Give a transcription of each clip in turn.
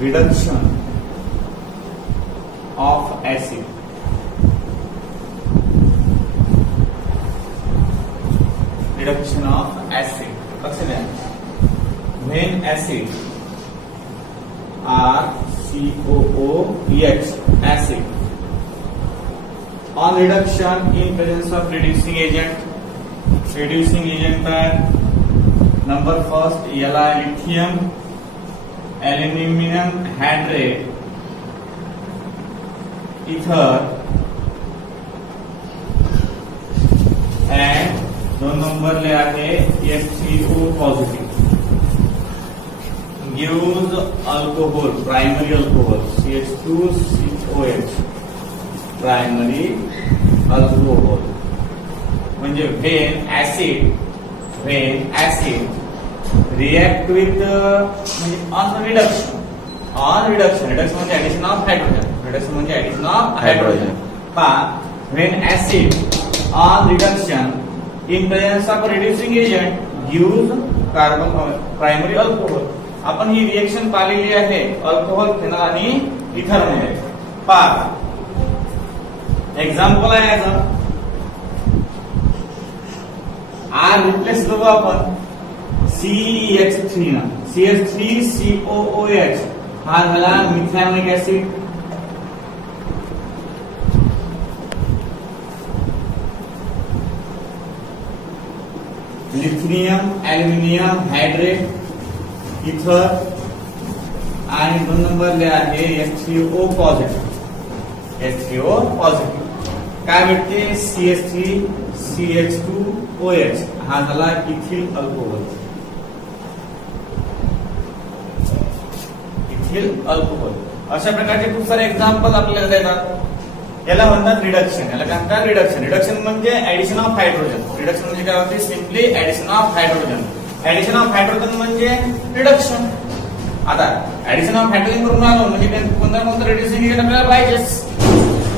reduction of acid. Reduction of acid. When acid RCOOH acid on reduction in presence of reducing agent. Reducing agent है number first lithium aluminum hydrate ether and 2 number ले आहे H3O positive gives alcohol, primary alcohol, CH2COH, primary alcohol. म्हणजे when acid react with म्हणजे on reduction म्हणजे addition of hydrogen. But when acid on reduction in presence of reducing agent gives carbon primary alcohol. आपण ही reaction पाहिलेली आहे alcohol, phenol आणि इथर मध्ये. पहा एक्झाम्पल आहे याचं. आर रिप्लेस करू आपण CH3 ना, CH3COOH हा झाला मिथॅनिक ऍसिड. लिथियम ॲल्युमिनियम हायड्रेट इथर आणि 2 नंबरले आहे H3O पॉझिटिव्ह. काय भेटते CH3CH2OH हा झाला इथिल अल्कोहोल. अशा प्रकारचे खूप सारे एक्झाम्पल आपल्याला देतात. याला म्हणतात रिडक्शन. याला काय म्हणतात रिडक्शन म्हणजे ऍडिशन ऑफ हायड्रोजन. रिडक्शन म्हणजे काय होते simply addition of hydrogen. Addition of hydrogen म्हणजे रिडक्शन. आता ऍडिशन ऑफ हायड्रोजन करून आलो म्हणजे कोणता रिड्युसिंग एजंट आपल्याला पाहिजेच.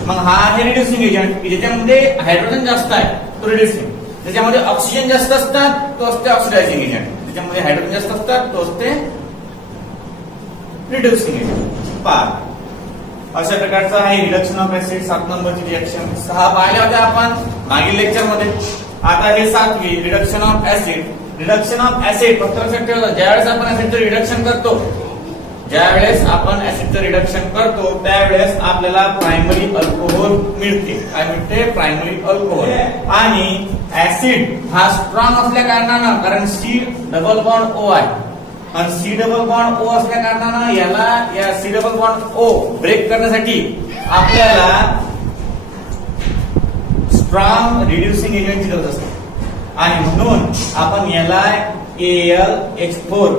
मग हा आहे रिड्युसिंग एजंट की ज्याच्यामध्ये हायड्रोजन जास्त आहे तो रिड्युसिंग, ज्याच्यामध्ये ऑक्सिजन जास्त असतात तो असते ऑक्सिडायझिंग एजंट, ज्याच्यामध्ये हायड्रोजन जास्त असतात तो असते रिड्युसिंग एजंट. अशा प्रकारचा आहे रिडक्शन ऑफ ऍसिड. 7 नंबरची रिएक्शन 6 पाहिल्या होत्या आपण मागील लेक्चर मध्ये. आता हे 7वी reduction of acid. Reduction of acid फक्त लक्षात ठेवा, ज्यावेळेस आपण ऍसिडचं रिडक्शन करतो त्यावेळेस आपल्याला प्रायमरी अल्कोहोल मिळते. काय मिळते? Primary alcohol. आणि ऍसिड हा स्ट्रॉंग असल्या कारणानं, कारण C डबल बॉन्ड O आहे आणि C डबल बॉन्ड O असल्या कारणानं या C double bond O break करण्यासाठी आपल्याला स्ट्रॉंग रिड्युसिंग एजंटची गरज असते. आणि म्हणून आपण याला AlH4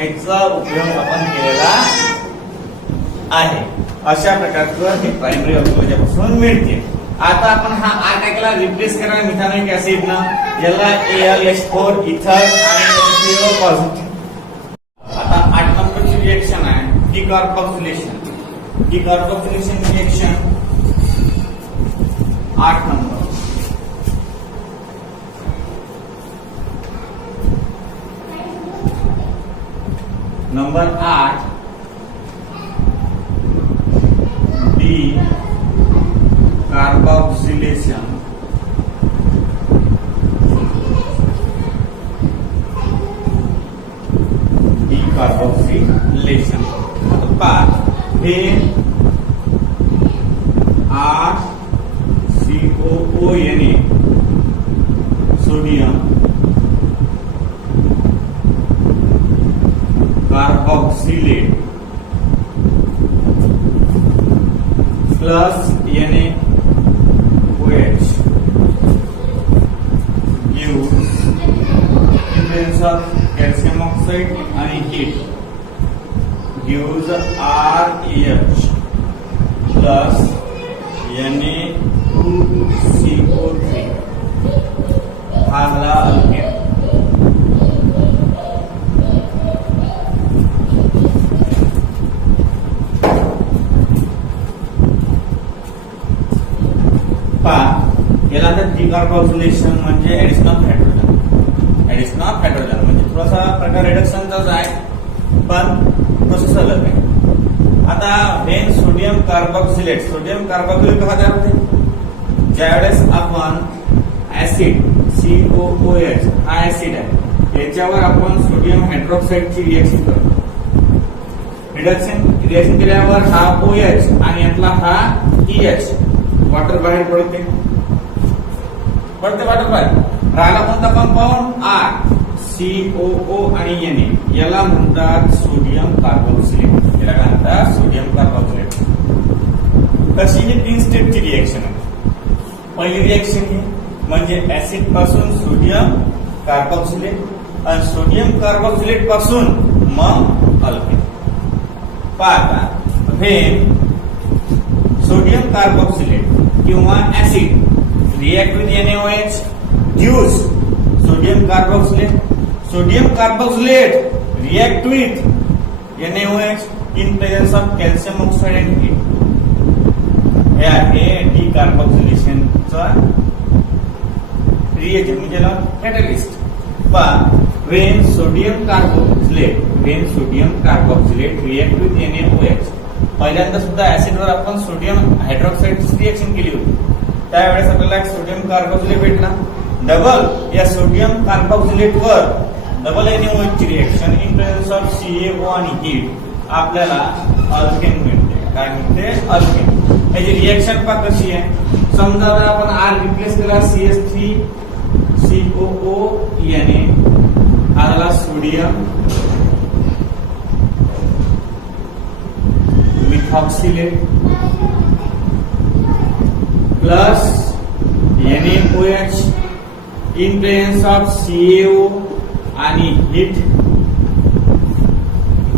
याचा उपयोग आपण केलेला आहे. अशा प्रकारचं हे प्रायमरी अल्कोहोलपासून मिळते. आता आपण हा R काय केला रिप्लेस करा मिथॅनिक ऍसिड ना. याला AlH4 इथर आणि H3O पॉझिटिव्ह. आता 8 नंबरची रिएक्शन आहे decarboxylation. Decarboxylation reaction 8 number. Number 8 decarboxylation. Decarboxylation हे RCOONA sodium carboxylate plus NaOH gives in presence of calcium oxide and heat gives RAH plus Na2CO3 हा झाला अल्केन. याला डिकार्बोक्सिलेशन म्हणजे ऍडिशन ऑफ हायड्रोजन म्हणजे थोडासा प्रकार रिडक्शनचाच आहे, पण प्रोसेस अलग आहे. आता व्हेन सोडियम कार्बोक्सिलेट कसा तयार होते? ज्यावेळेस आपण ऍसिड COOH हा ऍसिड आहे, याच्यावर आपण सोडियम हायड्रॉक्साईडची रिएक्शन करतो. रिएक्शन केल्यावर हा OH आणि यातला हा EH वॉटर बाहेर पडते वॉटर बाहेर. राहिला कोणता कंपाऊंड? R COO आणि Na, याला म्हणतात सोडियम कार्बोक्सिलेट. याला काय म्हणतात? Sodium carboxylate. कशी ही 3 स्टेपची रिएक्शन आहे. पहिली रिएक्शन ही म्हणजे ऍसिड पासून सोडियम कार्बोक्सिलेट आणि सोडियम कार्बोक्सिलेट पासून मग अल्केन. पाहता व्हेन सोडियम कार्बोक्सिलेट किंवा acid react with NaOH gives sodium carboxylate react with NaOH in presence of calcium oxide and heat. हे आहे डिकार्बोक्सिलेशनचा रिएजंट म्हणजे कॅटलिस्ट. पण when sodium carboxylate react with NaOH, पहिल्यांदा सुद्धा ऍसिड वर आपण सोडियम हायड्रॉक्साईडची रिएक्शन केली होती. त्यावेळेस आपल्याला एक सोडियम कार्बोक्सिलेट भेटला. डबल या सोडियम कार्बोक्सिलेट वर डबल NaOH ची reaction in presence of CaO आणि हीट आपल्याला अल्केन मिळते. काय मिळते? अल्केन. याची रिएक्शन पहा कशी आहे. समजा आपण R रिप्लेस केला CH3 COO Na, आला sodium methoxylate plus NaOH in presence of CaO आणि हीट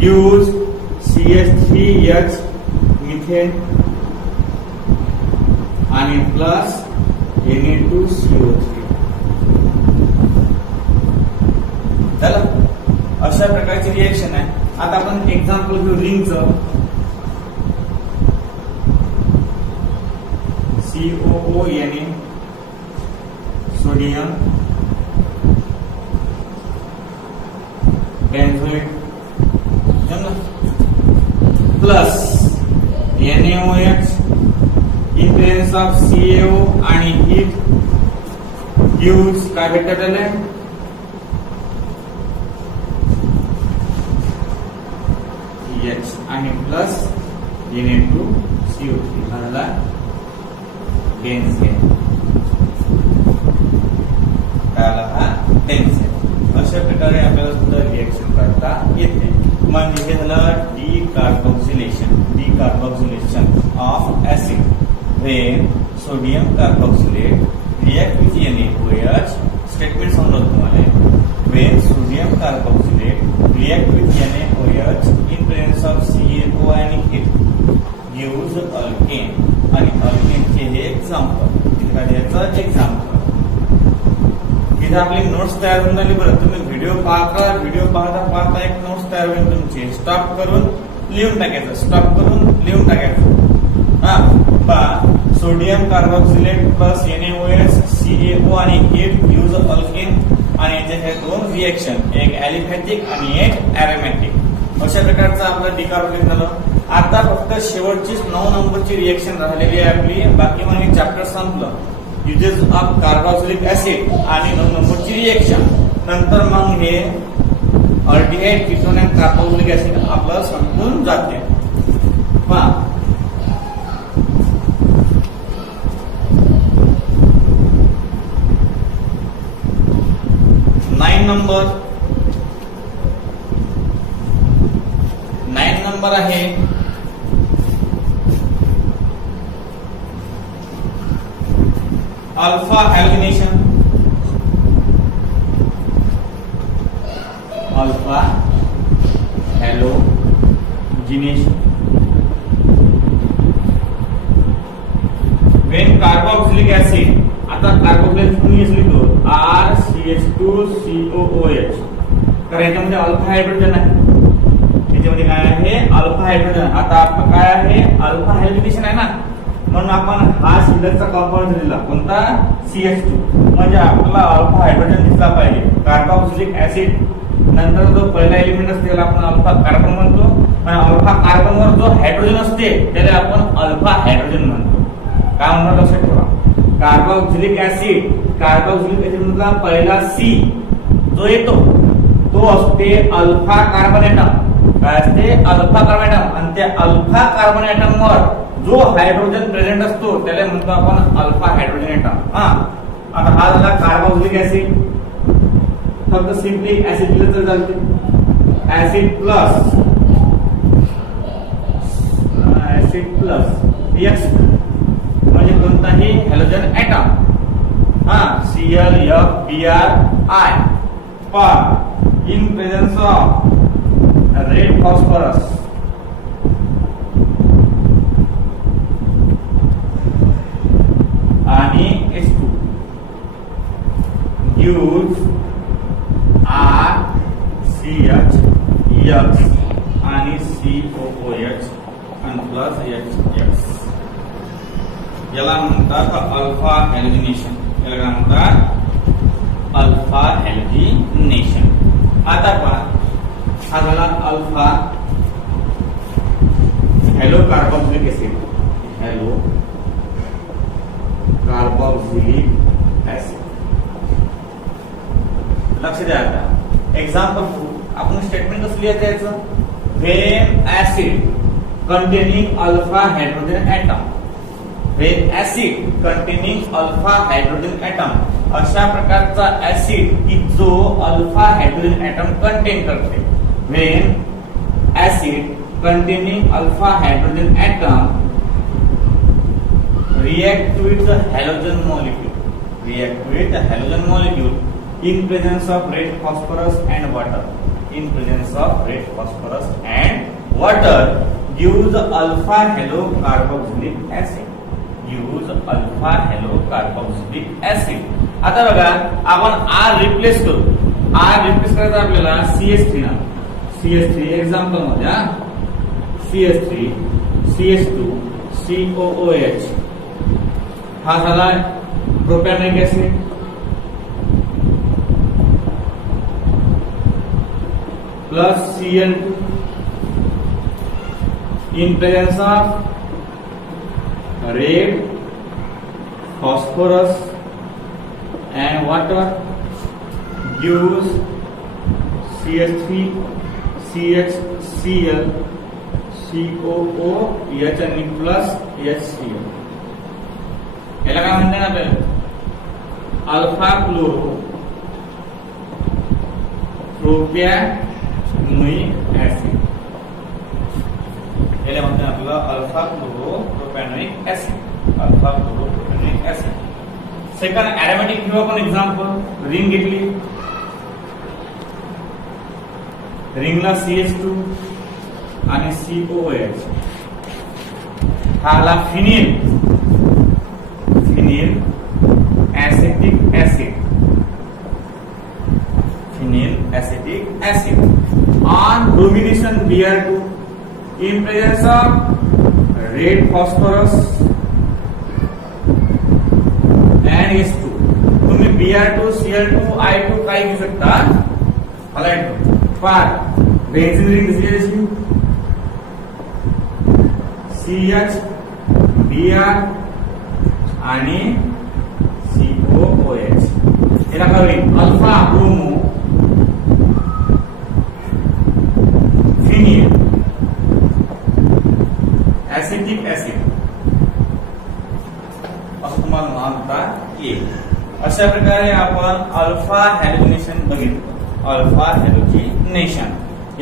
यूज CH3H मिथेन आणि प्लस Na2CO3. अशा प्रकारची रिएक्शन आहे. आता आपण एक्झाम्पल घेऊ रिंगचं. COO Na sodium benzoate plus NaOH in presence of CaO आणि हीट यूज काय भेटत आले? आणि प्लस Na2CO3 झाला बेन्झेन. हा बेन्झेन. अशा प्रकारे आपल्याला सुद्धा रिएक्शन करता येते. म्हणजे हे झालं decarboxylation of acid when sodium carboxylate react with NaOH. Statement समजलं तुम्हाला. When sodium carboxylate react with NaOH in presence of CaO आणि हीट गिव्स अल्केन. आणि अल्केनचे हे एक्झाम्पल एखाद्याचं एक्झाम्पल. इथे आपली नोट्स तयार होऊन झाली. बरं, तुम्ही व्हिडिओ पाहता एक नोट्स तयार होईल तुमची. स्टॉप करून लिहून टाकायचं. हा पहा, sodium carboxylate plus NaOH CaO आणि हीट यूज अल्केन. आणि याचे हे 2 रिएक्शन, एक ऍलिफॅटिक आणि एक ऍरोमॅटिक. अशा प्रकारचं आपलं डिकार्बोक्सिलेट झालं. आता फक्त शेवटची 9 नंबरची रिएक्शन राहिलेली आहे आपली. बाकी मग हे चॅप्टर संपलं. युजेस ऑफ कार्बोक्सिलिक ऍसिड आणि 9 नंबरची रिएक्शन. नंतर मग हे अल्डिहाइड कीटोन आणि कार्बोक्सिलिक ऍसिड आपलं संपून जाते. पहा, 9 नंबर आहे alpha halogenation. When carboxylic acid. आता कार्बोक्सिलिक तुम्ही लिहितो RCH2COOH. कारण याच्यामध्ये अल्फा हायड्रोजन आहे. याच्यामध्ये काय आहे? Alpha hydrogen. आता आपलं काय आहे? अल्फा हॅलोजिनेशन आहे ना, म्हणून आपण हा सिलेक्टचा कंपाऊंड दिला. कोणता? CH2. म्हणजे आपल्याला अल्फा हायड्रोजन दिसला पाहिजे. कार्बोक्सिलिक ऍसिड नंतर जो पहिला एलिमेंट असतो त्याला आपण अल्फा कार्बन म्हणतो. अल्फा कार्बनवर जो हायड्रोजन असते त्याला आपण अल्फा हायड्रोजन म्हणतो. काय म्हणणार लक्षात ठेवा. कार्बोक्सिलिक ऍसिड मधला पहिला सी जो येतो तो असते अल्फा कार्बन ऍटम. काय असते? Alpha carbon atom. आणि त्या अल्फा कार्बन ऍटम वर जो हायड्रोजन प्रेझेंट असतो त्याला म्हणतो आपण अल्फा हायड्रोजन ऍटम. आता हा झाला कार्बोक्सिलिक ऍसिड. फक्त सिंपली ऍसिड लिहिलं तर चालते. ऍसिड प्लस X म्हणजे कोणताही हॅलोजन ऍटम. ClFbRI पण in presence of red phosphorus आणि H2 gives RCHX आणि COOH आणि प्लस HX. याला म्हणतात अल्फा हॅलोजिनेशन. याला काय म्हणतात? अल्फा हॅलोजिनेशन. आता पहा हा झाला alpha hello carboxylic acid. Hello carboxylic acid. लक्ष द्या. आता एक्झाम्पल आपण स्टेटमेंट कसं लिहायचं याचं? When acid containing alpha hydrogen atom. When acid containing alpha hydrogen atom अशा प्रकारचा ऍसिड की जो अल्फा हायड्रोजन ऍटम कंटेन करते. When acid containing alpha hydrogen atom react with the halogen molecule in presence of red phosphorus and water. In presence of red phosphorus and water gives alpha halo carboxylic acid. आता बघा आपण R replace करू. R replace करायचं आपल्याला CH3 ना. CH3 example मध्ये CH3 CH2 COOH. हा झाला propanoic acid. Plus Cl2 in presence of red phosphorus and water gives CH3 CHCl COOH आणि प्लस HCl. याला काय म्हणतात आपल्याला? Alpha chloro propanoic acid. याला म्हणतात आपल्याला alpha chloro propanoic acid. Alpha chloro propanoic acid. Second aromatic घेऊ आपण एक्झाम्पल. रिंग घेतली. रिंगला CH2 आणि COOH. हा आला phenyl acetic acid. On domination Br2 in presence of red phosphorus and H2. तुम्ही Br2 Cl2 I2 काय घेऊ शकता? हलाइट पर बेंझिन रिंग दिसली CH Br आणि COOH. याला काय alpha bromo phenyl acetic acid असं तुम्हाला म्हणतात येईल. अशा प्रकारे आपण अल्फा हॅलोजिनेशन बघितलं. अल्फा हॅलोजिनेशन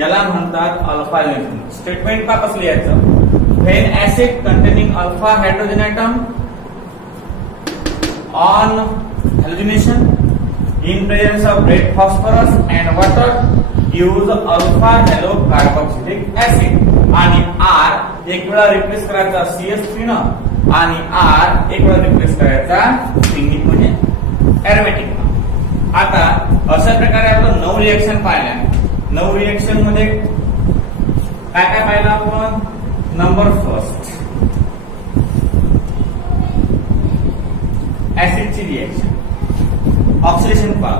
याला म्हणतात अल्फा हॅलोजिनेशन. स्टेटमेंट का कसं लिहायचं? When acid containing alpha hydrogen atom on halogenation in presence of red phosphorus and water use alpha halo carboxylic acid. आणि R एक वेळा रिप्लेस करायचा CH3 न आणि R एक वेळा रिप्लेस करायचा सिंगिंग म्हणजे एरोमॅटिक न. आता अशा प्रकारे आपण 9 रिएक्शन पाहिल्या. 9 रिएक्शन मध्ये काय काय पाहिलं आपण? नंबर फर्स्ट ऍसिडची रिएक्शन ऑक्सिडेशन पहा.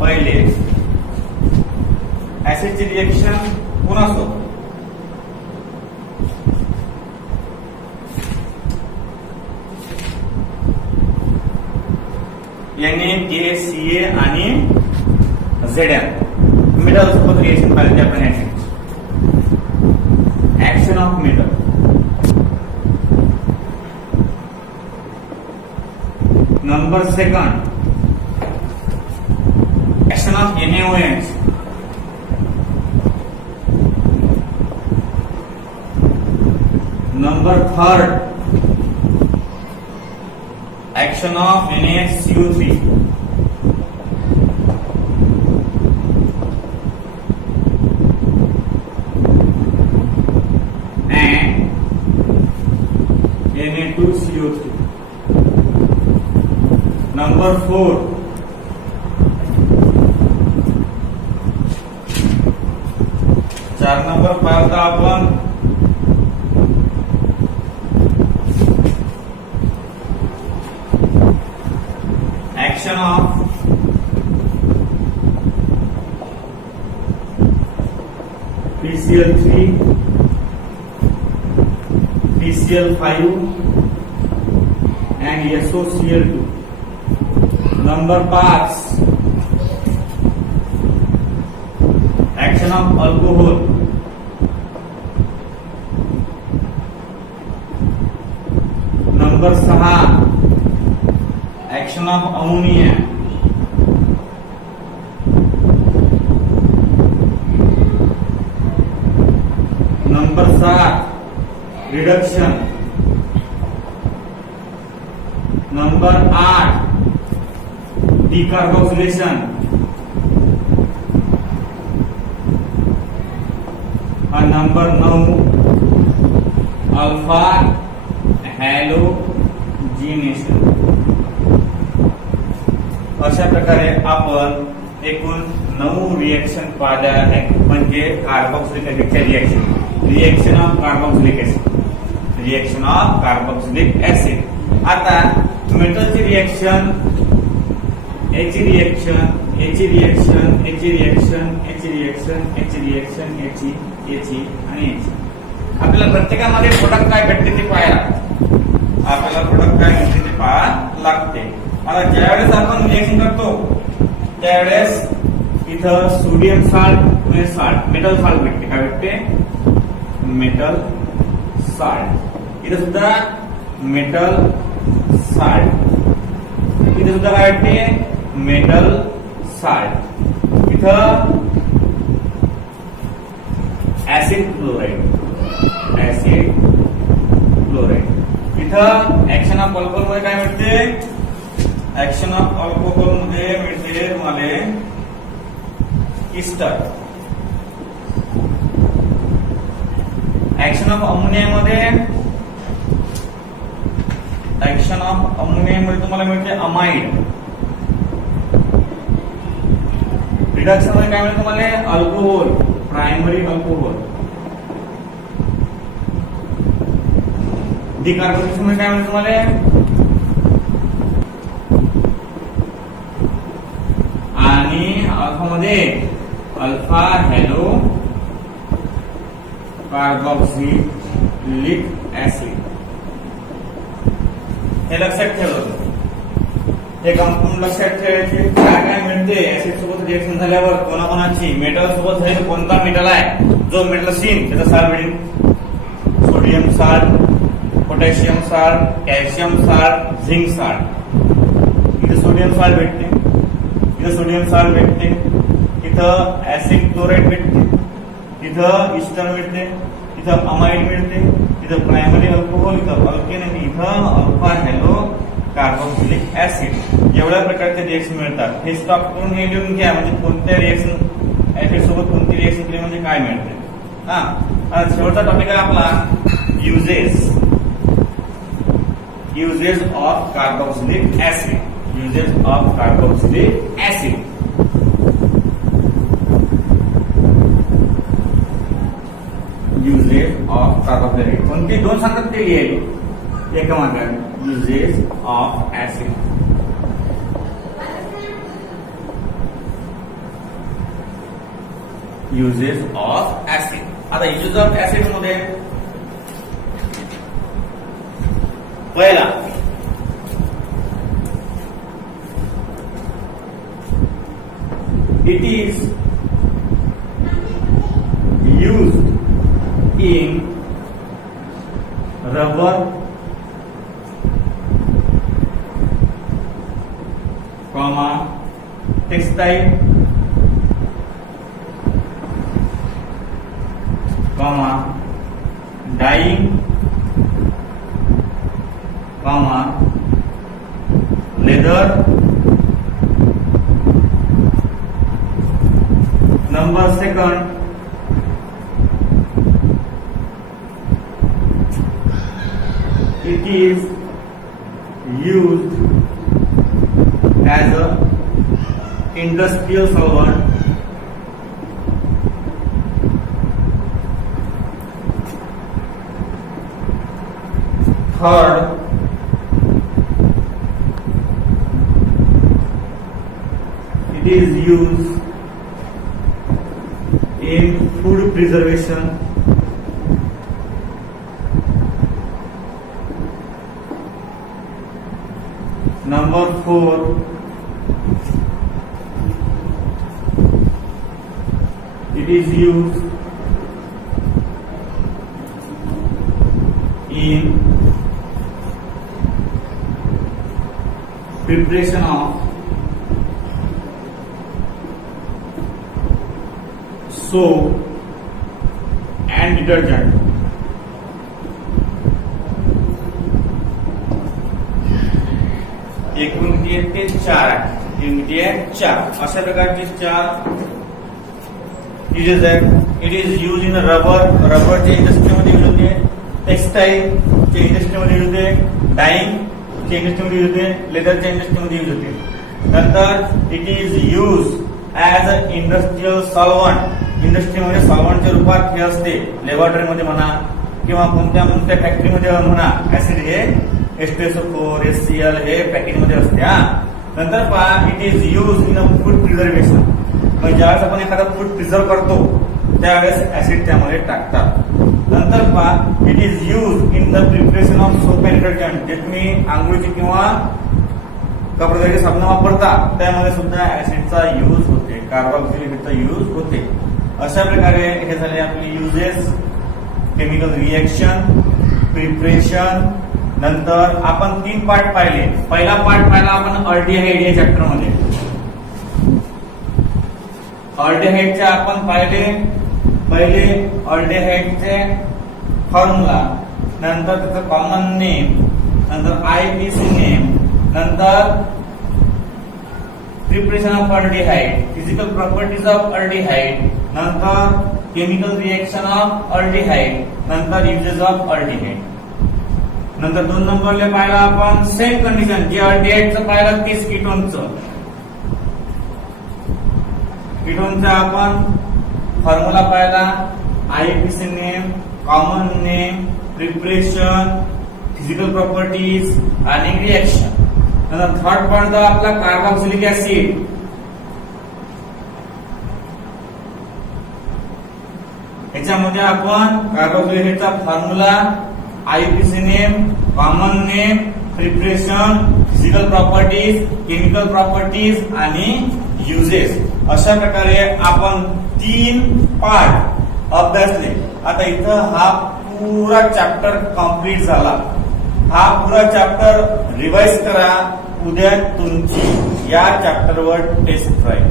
पहिले ऍसिडची रिएक्शन कोणासोबत? NaKCA आणि Zn मेटल सोबत रिएक्शन पाहिजे आपण action of metal. Number second action of NaOH. Number third action of NaCO3. and Na2CO3. Number 4 4 number पाहता आपण action of PCl3, PCl5 and SOCl2. Number 5 action of alcohol. Number 6 action of ammonia. Number 7 reduction. Number 8 decarboxylation. And number 9 alpha halogenation. अशा प्रकारे आपण एकूण 9 reaction पाहिल्या आहेत. म्हणजे carboxylic ऍसिडच्या reaction of carboxylic acid, reaction of carboxylic acid. आता मेटलची रिएक्शन, याची रिएक्शन, याची रिएक्शन, याची रिएक्शन, याची रिएक्शन, याची रिएक्शन, याची, याची आणि याची. आपल्याला प्रत्येकामध्ये प्रोडक्ट काय भेटते ते पाहायला, आपल्याला प्रोडक्ट काय भेटते ते पाहायला लागते. आता ज्यावेळेस आपण रिएक्शन करतो त्यावेळेस इथं सोडियम साल्ट म्हणजे साल्ट, मेटल साल्ट भेटते. काय भेटते? Metal salt. इथं सुद्धा मेटल साल्ट, इथं सुद्धा काय भेटते? Metal salt. इथं ऍसिड क्लोराइड, ऍसिड क्लोराइड. इथं ऍक्शन ऑफ अल्कोहोल मध्ये काय मिळते? ऍक्शन ऑफ अल्कोहोल मध्ये मिळते तुम्हाला इस्टर. ऍक्शन ऑफ अमोनिया मध्ये, ऍक्शन ऑफ अमोनिया मध्ये तुम्हाला मिळते अमाइड. रिडक्शन मध्ये काय मिळते तुम्हाला? Alcohol, primary alcohol. डिकार्बोनेशन मध्ये काय मिळते तुम्हाला? आणि अल्फा मध्ये अल्फा हॅलो कार्बोक्सिलिक ऍसिड. हे लक्षात ठेवलं. हे कंपाऊंड लक्षात ठेवायचे. काय काय मिळते ऍसिड सोबत रिएक्शन झाल्यावर कोणाकोणाची? मेटल सोबत झाली तर कोणता मेटल आहे? जो मेटल सीन त्याचा साल्ट भेटेल. Sodium salt, potassium salt, calcium salt, zinc salt. इथे सोडियम साल्ट भेटते, इथं सोडियम साल्ट भेटते, इथं ऍसिड क्लोराइड भेटते, इथं इस्टर मिळते, इथं अमाइड मिळते, इथं प्रायमरी अल्कोहोल, इथं अल्केन आणि इथं अल्फा हॅलो कार्बोक्सिलिक ऍसिड. एवढ्या प्रकारचे रिएक्शन मिळतात. हे स्टॉप करून हे लिहून घ्या. म्हणजे कोणत्या रिएक्शन ऍसिड सोबत कोणती रिएक्शन केली म्हणजे काय मिळते. हा, शेवटचा टॉपिक आहे आपला uses, uses of carboxylic acid. Uses of carboxylic acid. Uses of carboxylic कोणती? 2 सांगतात ते लिहायचे एका मागे. Uses of acid. Uses of acid. आता युजेस ऑफ ऍसिड मध्ये पहिला it is used in rubber, textile, dyeing, leather. Number second, it is used as a industrial solvent. Third, it is used in food preservation. Number 4, it is used in preparation of soap and detergent. एकूण ते 4 अशा प्रकारचे 4 uses आहेत. It is use in रबरच्या इंडस्ट्रीमध्ये use होते, टेक्सटाईलच्या इंडस्ट्रीमध्ये use होते, डाईंगच्या इंडस्ट्रीमध्ये यूज होते, लेदरच्या इंडस्ट्रीमध्ये यूज होते. नंतर it is use as a industrial solvent. इंडस्ट्रीमध्ये सॉल्व्हंटच्या रूपात हे असते, लॅबोरेटरीमध्ये म्हणा किंवा कोणत्या फॅक्टरीमध्ये म्हणा. ऍसिड हे H2SO4, HCl हे पॅकिंग मध्ये असते. नंतर पहा, it is use in a food preservation. म्हणजे ज्यावेळेस आपण एखादा फूड प्रिझर्व करतो त्यावेळेस ऍसिड त्यामध्ये टाकतात. नंतर पहा, it is use in the preparation of soap and detergent. जे तुम्ही आंघोळीचे किंवा कपडे साबण वापरता त्यामध्ये सुद्धा ऍसिडचा यूज होते, कार्बोक्सिलिक ऍसिडचा यूज होते. अशा प्रकारे हे झाले आपले युजेस. Chemical reaction, preparation. नंतर आपण 3 पार्ट पाहिले. पहिला पार्ट पाहिला आपण अल्डिहाइड या चॅप्टर मध्ये. अल्डिहाइडचे आपण पाहिले पहिले अल्डिहाइडचे फॉर्म्युला, नंतर त्याचं कॉमन नेम, नंतर IPC नेम, नंतर preparation of aldehyde, physical properties of aldehyde, नंतर केमिकल रिएक्शन ऑफ अल्डिहाइड, नंतर युजेस ऑफ अल्डिहाइड. नंतर 2 नंबरला पाहिला आपण सेम कंडिशन, जे अल्डिहाइडचं पाहिलं तीच कीटोनचं. कीटोनचा आपण फॉर्म्युला पाहिला, IPC name, common name, preparation, physical properties आणि रिएक्शन. नंतर थर्ड पॉइंट आपला कार्बोक्सिलिक ऍसिड. याच्यामध्ये आपण कार्बोक्सिलिक ऍसिडचा formula, IPC name, common name, preparation, physical properties, chemical properties आणि युजेस अशा प्रकारे आपण 3 पार्ट अभ्यासले. आता इथं हा पुरा चॅप्टर कंप्लीट झाला. हा पुरा चॅप्टर रिवाइज करा. उद्या तुमची या चॅप्टरवर टेस्ट राहील.